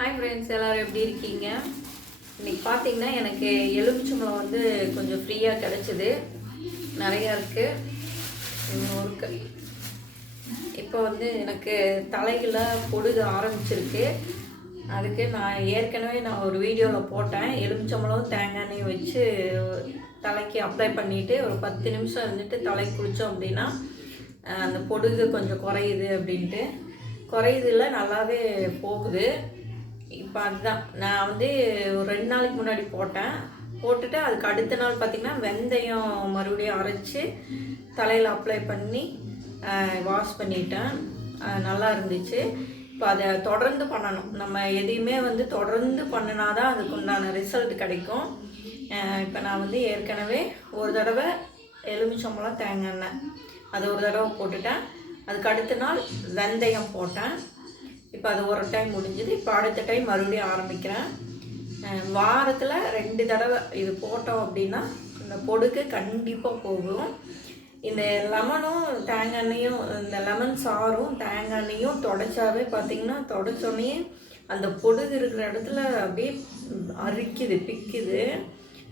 Hi friends எல்லோரும் எப்படி இருக்கீங்க? இன்னைக்கு பார்த்தீங்கன்னா எனக்கு எலுமிச்சம்பழம் வந்து கொஞ்சம் ஃப்ரீயாக கிடச்சிது. நிறையா இருக்குது ஒரு இப்போ வந்து எனக்கு தலையில் பொடுகு ஆரம்பிச்சிருக்கு. அதுக்கு நான் ஏற்கனவே நான் ஒரு வீடியோவில் போட்டேன். எலுமிச்சம்பழம் தேங்காய் எண்ணெய் வச்சு தலைக்கு அப்ளை பண்ணிவிட்டு ஒரு பத்து நிமிஷம் இருந்துட்டு தலை குளித்தோம் அப்படின்னா அந்த பொடுகு கொஞ்சம் குறையுது அப்படின்ட்டு. குறையுது இல்லை நல்லாவே போகுது. இப்போ அதுதான். நான் வந்து ஒரு ரெண்டு நாளைக்கு முன்னாடி போட்டேன். போட்டுட்டு அதுக்கு அடுத்த நாள் பார்த்திங்கன்னா வெந்தயம் மறுபடியும் அரைச்சி தலையில் அப்ளை பண்ணி வாஷ் பண்ணிட்டேன். நல்லா இருந்துச்சு. இப்போ அதை தொடர்ந்து பண்ணணும். நம்ம எதையுமே வந்து தொடர்ந்து பண்ணினா தான் அதுக்கு உண்டான ரிசல்ட் கிடைக்கும் இப்போ நான் வந்து ஏற்கனவே ஒரு தடவை எலுமிச்சம்பழம் தேங்காய் எண்ணெய் அது ஒரு தடவை போட்டுட்டேன். அதுக்கு அடுத்த நாள் வெந்தயம் போட்டேன். இப்போ அது ஒரு டைம் முடிஞ்சுது. இப்போ அடுத்த டைம் மறுபடியும் ஆரம்பிக்கிறேன். வாரத்தில் ரெண்டு தடவை இது போட்டோம் அப்படின்னா இந்த பொடுக்கு கண்டிப்பாக போகும். இந்த லெமனும் தேங்காய் இந்த லெமன் சாரும் தேங்காய் எண்ணெயும் தொடச்சாவே பார்த்தீங்கன்னா தொடச்சோடனே அந்த பொடுகு இருக்கிற இடத்துல அப்படியே அரிக்குது பிக்குது.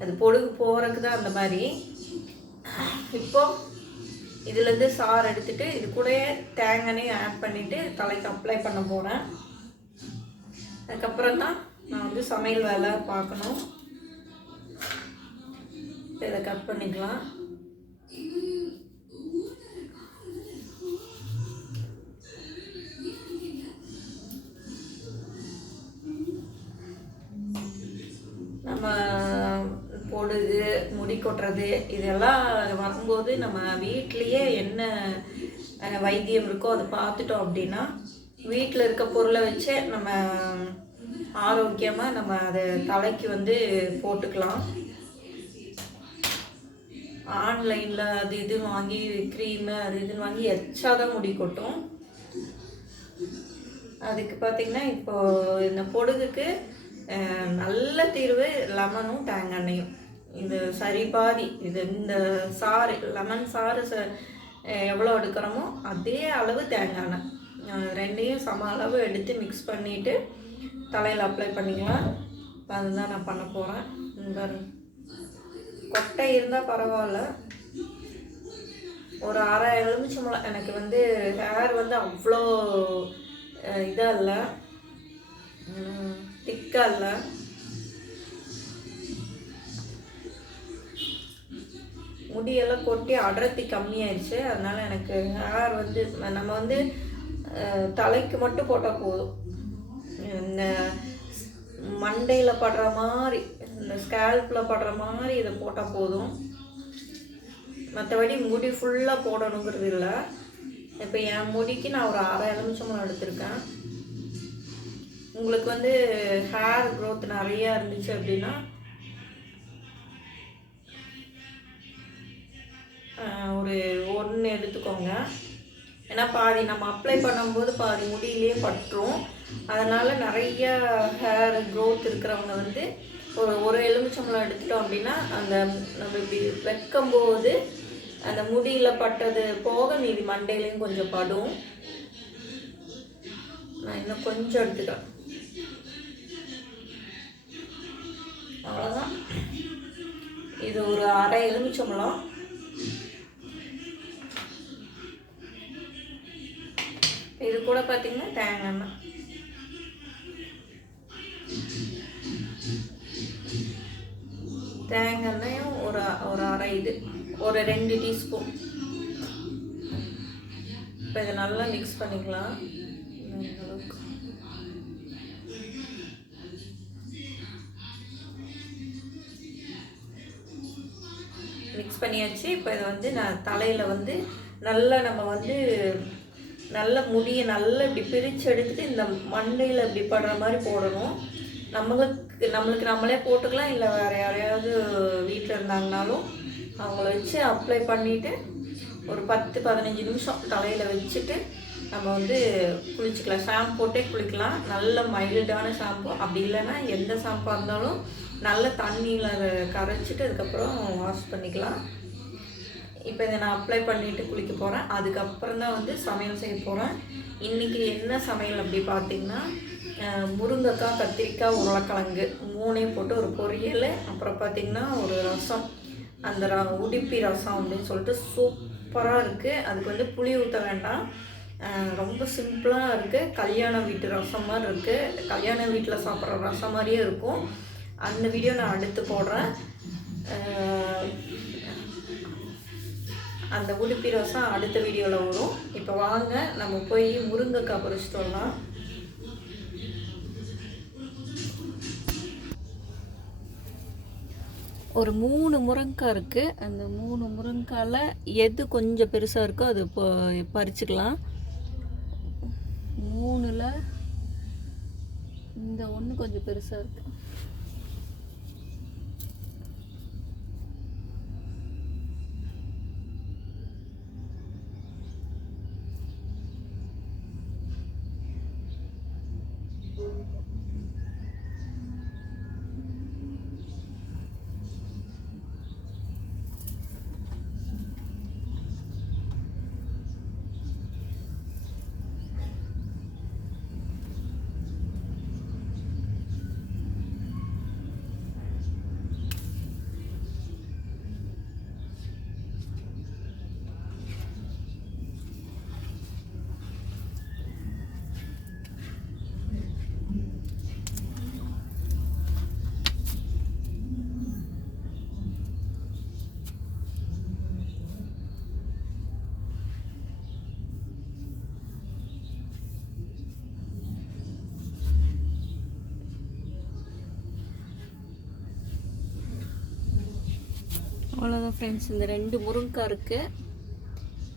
அது பொடுகு போகிறதுக்கு தான் அந்த மாதிரி. இப்போது இதுலேருந்து சாறு எடுத்துகிட்டு இது கூடயே தேங்காய் ஆட் பண்ணிவிட்டு தலைக்கு அப்ளை பண்ண போகிறேன் அதுக்கப்புறம் தான் நான் வந்து சமையல் வேலை பார்க்கணும். இதை கட் பண்ணிக்கலாம் நம்ம பொடுகு முடி கொட்டுறது இதெல்லாம் வரும்போது நம்ம வீட்லேயே என்ன வைத்தியம் இருக்கோ அதை பார்த்துட்டோம் அப்படின்னா வீட்டில் இருக்க பொருளை வச்சே நம்ம ஆரோக்கியமாக நம்ம அதை தலைக்கு வந்து போட்டுக்கலாம். ஆன்லைனில் அது இது வாங்கி க்ரீமு அது இதுன்னு வாங்கி எச்சாதான் முடி கொட்டும். அதுக்கு பார்த்தீங்கன்னா இப்போது இந்த பொடுகுக்கு நல்ல தீர்வு லெமனும் தேங்காய் எண்ணெயும். இது சரி பாதி இது இந்த சாறு லெமன் சாறு ச எவ்வளோ எடுக்கிறோமோ அதே அளவு தேங்காய் எண்ணெய். ரெண்டையும் சம அளவு எடுத்து மிக்ஸ் பண்ணிவிட்டு தலையில் அப்ளை பண்ணிக்கலாம். இப்போ அதுதான் நான் பண்ண போகிறேன் பாருங்க கொட்டை இருந்தால் பரவாயில்ல. ஒரு அரை எலுமிச்சம்பழம் எனக்கு வந்து ஹேர் வந்து அவ்வளோ இதாக இல்லை. திக்காக இல்லை. முடியெல்லாம் கொட்டி அடர்த்தி கம்மியாயிடுச்சு. அதனால எனக்கு ஹேர் வந்து நம்ம வந்து தலைக்கு மட்டும் போட்டால் போதும். இந்த மண்டையில் படுற மாதிரி இந்த ஸ்கேல்பில் படுற மாதிரி இதை போட்டால் போதும். மற்றபடி முடி ஃபுல்லாக போடணுங்கிறது இல்லை. இப்போ என் முடிக்கு நான் ஒரு அரை எலுமிச்சம்பழம் எடுத்திருக்கேன். உங்களுக்கு வந்து ஹேர் க்ரோத் நிறையா இருந்துச்சு அப்படின்னா ஒரு ஒன்று எடுத்துக்கோங்க. ஏன்னா பாதி நம்ம அப்ளை பண்ணும்போது பாதி முடியிலே பட்டுரும். அதனால் நிறைய ஹேர் க்ரோத் இருக்கிறவங்க வந்து ஒரு ஒரு எலுமிச்சம்பழம் எடுத்துட்டோம் அப்படின்னா அந்த நம்ம இப்படி வைக்கும்போது அந்த முடியில் பட்டது போக மீதி மண்டையிலையும் கொஞ்சம் படும். நான் இன்னும் கொஞ்சம் எடுத்துக்கிறேன். அவ்வளோதான் இது ஒரு அரை எலுமிச்சம்பழம் இது கூட பார்த்தீங்கன்னா தேங்காய் எண்ணெய் தேங்காய் எண்ணெயும் ஒரு ஒரு அரை இது. ஒரு ரெண்டு டீஸ்பூன் இப்போ இதை நல்லா மிக்ஸ் பண்ணிக்கலாம். மிக்ஸ் பண்ணியாச்சு. இப்போ இதை வந்து நான் தலையில் வந்து நல்லா நம்ம வந்து நல்ல முடியை நல்லா இப்படி பிரித்து எடுத்துட்டு இந்த மண்டையில் இப்படி படுற மாதிரி போடணும். நம்மளுக்கு நம்மளுக்கு நம்மளே போட்டுக்கலாம் இல்லை வேறு யாரையாவது வீட்டில் இருந்தாங்கனாலும் அவங்கள வச்சு அப்ளை பண்ணிவிட்டு ஒரு பத்து பதினஞ்சு நிமிஷம் தலையில் வச்சுட்டு நம்ம வந்து குளிச்சுக்கலாம். ஷாம்பு போட்டே குளிக்கலாம். நல்ல மைல்டான ஷாம்பு அப்படி இல்லைன்னா எந்த ஷாம்பாக இருந்தாலும் நல்ல தண்ணியில் கரைச்சிட்டு அதுக்கப்புறம் வாஷ் பண்ணிக்கலாம். இப்போ இதை நான் அப்ளை பண்ணிவிட்டு குளிக்க போகிறேன் அதுக்கப்புறம் தான் வந்து சமையல் செய்ய போகிறேன் இன்றைக்கி என்ன சமையல் அப்படி பார்த்தீங்கன்னா முருங்கைக்காய் கத்திரிக்காய் உருளைக்கிழங்கு மூணையும் போட்டு ஒரு பொரியல் அப்புறம் பார்த்திங்கன்னா ஒரு ரசம். அந்த ர உடுப்பி ரசம் அப்படின்னு சொல்லிட்டு சூப்பராக இருக்குது அதுக்கு வந்து புளி ஊற்ற வேண்டாம். ரொம்ப சிம்பிளாக இருக்குது கல்யாண வீட்டு ரசம் மாதிரி இருக்குது கல்யாண வீட்டில் சாப்பிட்ற ரசம் மாதிரியே இருக்கும். அந்த வீடியோ நான் அடுத்து போடுறேன். அந்த உடுப்பி ரசம் அடுத்த வீடியோவில் வரும். இப்போ வாங்க நம்ம போய் முருங்கைக்காய் பறிச்சிட்டு வரலாம் ஒரு மூணு முருங்கைக்காய் இருக்குது அந்த மூணு முருங்கைக்காயில் எது கொஞ்சம் பெருசாக இருக்கோ அது பறிச்சுக்கலாம். மூணில் இந்த ஒன்று கொஞ்சம் பெருசாக இருக்குது அவ்வளோதான் ஃப்ரெண்ட்ஸ் இந்த ரெண்டு முருங்கைக்காய் இருக்குது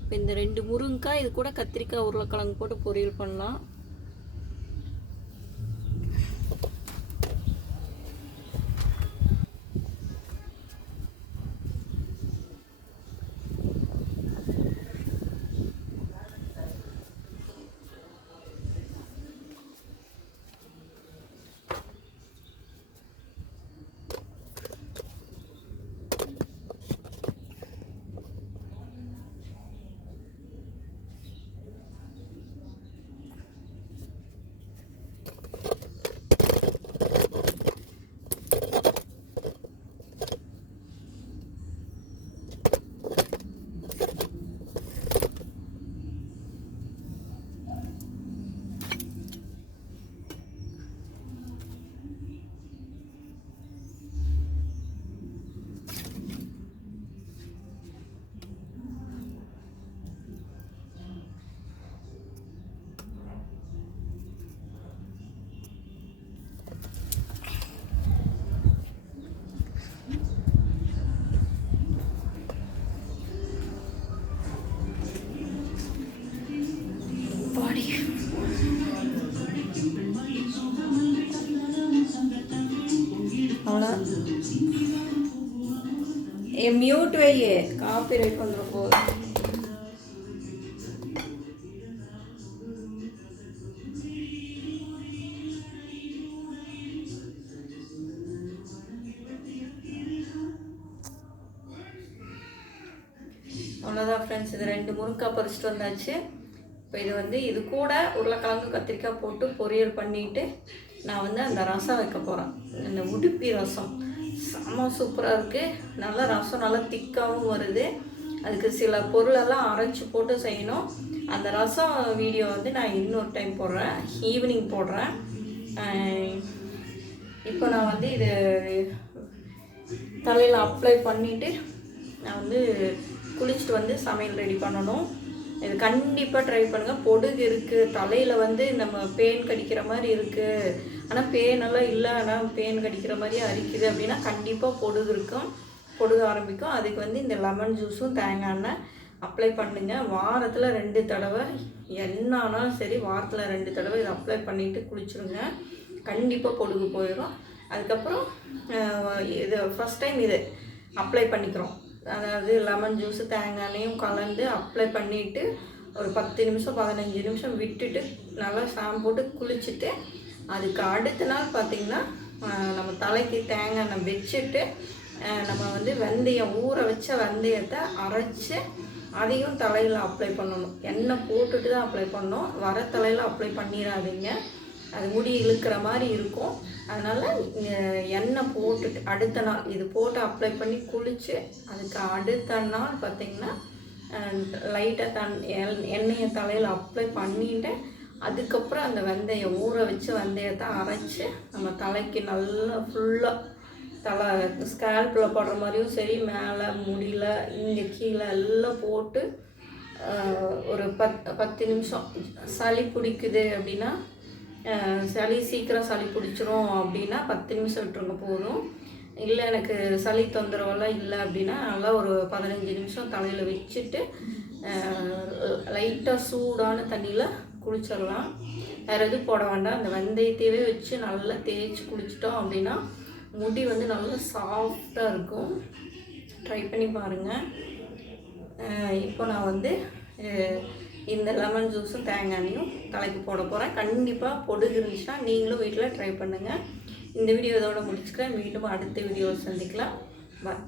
இப்போ இந்த ரெண்டு முருங்கைக்காய் இது கூட கத்திரிக்காய் உருளைக்கிழங்கு போட்டு பொரியல் பண்ணலாம். மியூட் வையே காப்பி ரைட் பண்ணுற போது அவ்வளோதான் ஃப்ரெண்ட்ஸ் இது ரெண்டு முருங்கைக்காய் பறிச்சிட்டு வந்தாச்சு. இப்போ இது வந்து இது கூட உருளைக்கிழங்கு கத்திரிக்காய் போட்டு பொரியல் பண்ணிட்டு நான் வந்து அந்த ரசம் வைக்க போகிறேன் அந்த உடுப்பி ரசம். செம்ம சூப்பராக இருக்குது நல்லா ரசம் நல்லா திக்காகவும் வருது. அதுக்கு சில பொருளெல்லாம் அரைச்சி போட்டு செய்யணும். அந்த ரசம் வீடியோ வந்து நான் இன்னொரு டைம் போடுறேன். ஈவினிங் போடுறேன். இப்போ நான் வந்து இது தலையில் அப்ளை பண்ணிவிட்டு நான் வந்து குளிச்சுட்டு வந்து சமையல் ரெடி பண்ணணும். இது கண்டிப்பாக ட்ரை பண்ணுங்கள் பொடுகு இருக்குது தலையில் வந்து நம்ம பேன் கடிக்கிற மாதிரி இருக்குது ஆனால் பேனெல்லாம் இல்லை. ஆனால் பேன் கடிக்கிற மாதிரி அரிக்குது அப்படின்னா கண்டிப்பாக பொடுகு இருக்கும். பொடுக ஆரம்பிக்கும். அதுக்கு வந்து இந்த லெமன் ஜூஸும் தேங்காய் எண்ணெய் அப்ளை பண்ணுங்கள் வாரத்தில் ரெண்டு தடவை. என்ன ஆனாலும் சரி வாரத்தில் ரெண்டு தடவை இதை அப்ளை பண்ணிவிட்டு குளிச்சுருங்க. கண்டிப்பாக பொடுகு போயிடும் அதுக்கப்புறம் இது ஃபஸ்ட் டைம் இது அப்ளை பண்ணிக்கிறோம். அதாவது லெமன் ஜூஸு தேங்காய் கலந்து அப்ளை பண்ணிவிட்டு ஒரு பத்து நிமிஷம் பதினஞ்சு நிமிஷம் விட்டுட்டு நல்லா ஷாம்பு போட்டு குளிச்சுட்டு அதுக்கு அடுத்த நாள் பார்த்திங்கன்னா நம்ம தலைக்கு தேங்காய் எண்ணெய் வச்சுட்டு நம்ம வந்து வெந்தயம் ஊற வச்ச வெந்தயத்தை அரைச்சி அதையும் தலையில் அப்ளை பண்ணணும். எண்ணெய் போட்டுட்டு தான் அப்ளை பண்ணணும். வர தலையில் அப்ளை பண்ணிடாதீங்க. அது முடி இழுக்கிற மாதிரி இருக்கும். அதனால் எண்ணெய் போட்டுட்டு அடுத்த நாள் இது போட்டு அப்ளை பண்ணி குளித்து அதுக்கு அடுத்த நாள் பார்த்திங்கன்னா லைட்டாக தன் எண்ணெயை தலையில் அப்ளை பண்ணிட்டு அதுக்கப்புறம் அந்த வெந்தயம் ஊற வச்சு வெந்தயத்தை அரைச்சி நம்ம தலைக்கு நல்லா ஃபுல்லாக தலை ஸ்கேல்பில் போடுற மாதிரியும் சரி மேலே முடியல இங்கே கீழே எல்லாம் போட்டு ஒரு பத் பத்து நிமிஷம் சளி பிடிக்குது அப்படின்னா சளி சீக்கிரம் சளி பிடிச்சிரும் அப்படின்னா பத்து நிமிஷம் விட்டுருங்க போதும். இல்லை எனக்கு சளி தொந்தரவெல்லாம் இல்லை அப்படின்னா நல்லா ஒரு பதினஞ்சு நிமிஷம் தலையில் வச்சுட்டு லைட்டாக சூடான தண்ணியில் குளிச்சிடலாம். வேறு எதுவும் போட வேண்டாம். அந்த வெந்தயத்தையவே வச்சு நல்லா தேய்ச்சி குளிச்சிட்டோம் அப்படின்னா முடி வந்து நல்லா சாஃப்டாக இருக்கும். ட்ரை பண்ணி பாருங்கள் இப்போ நான் வந்து இந்த லெமன் ஜூஸும் தேங்காய் தலைக்கு போட போகிறேன் கண்டிப்பாக பொடுகு இருந்துச்சுன்னா நீங்களும் வீட்டில் ட்ரை பண்ணுங்கள் இந்த வீடியோ இதோட முடிச்சுக்கிறேன். மீண்டும் அடுத்த வீடியோவை சந்திக்கலாம். பாய்